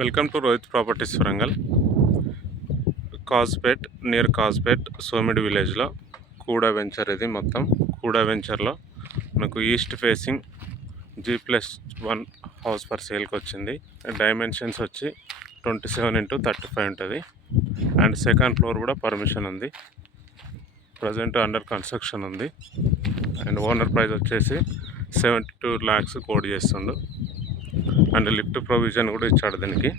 Welcome to Rohit ప్రాపర్టీస్ వరంగల్. కాజ్పేట్, నియర్ కాజ్పేట్ సోమిడి విలేజ్లో కూడా వెంచర్. ఇది మొత్తం కూడా వెంచర్లో మనకు east facing G+1 house for సేల్కి వచ్చింది. డైమెన్షన్స్ వచ్చి 27x35 ఉంటుంది. అండ్ సెకండ్ ఫ్లోర్ కూడా పర్మిషన్ ఉంది. ప్రజెంట్ అండర్ కన్స్ట్రక్షన్ ఉంది. అండ్ ఓనర్ ప్రైస్ వచ్చేసి 72 lakhs కోడ్ చేస్తుండు. అండ్ లిఫ్ట్ ప్రొవిజన్ కూడా ఇచ్చాడు. దీనికి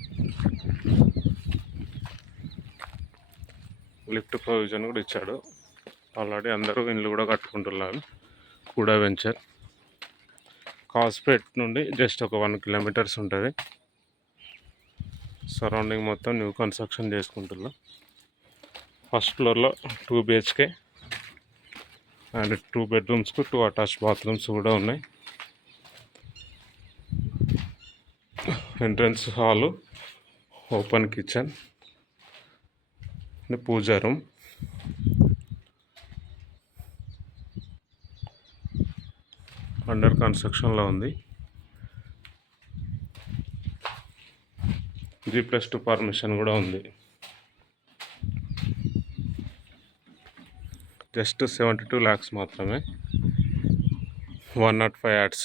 లిఫ్ట్ ప్రొవిజన్ కూడా ఇచ్చాడు. ఆల్రెడీ అందరూ ఇల్లు కూడా కట్టుకుంటున్నారు. కూడా వెంచర్ కాజ్పేట్ నుండి జస్ట్ ఒక 1 kilometers ఉంటుంది. సరౌండింగ్ మొత్తం న్యూ కన్స్ట్రక్షన్ చేసుకుంటున్నాం. ఫస్ట్ ఫ్లోర్లో 2 BHK అండ్ 2 bedrooms 2 అటాచ్ బాత్రూమ్స్ కూడా ఉన్నాయి. ఎంట్రన్స్ హాలు, ఓపెన్ కిచెన్, పూజా రూమ్. అండర్ కన్స్ట్రక్షన్లో ఉంది. G+2 పర్మిషన్ కూడా ఉంది. జస్ట్ 72 lakhs మాత్రమే. 105 yads.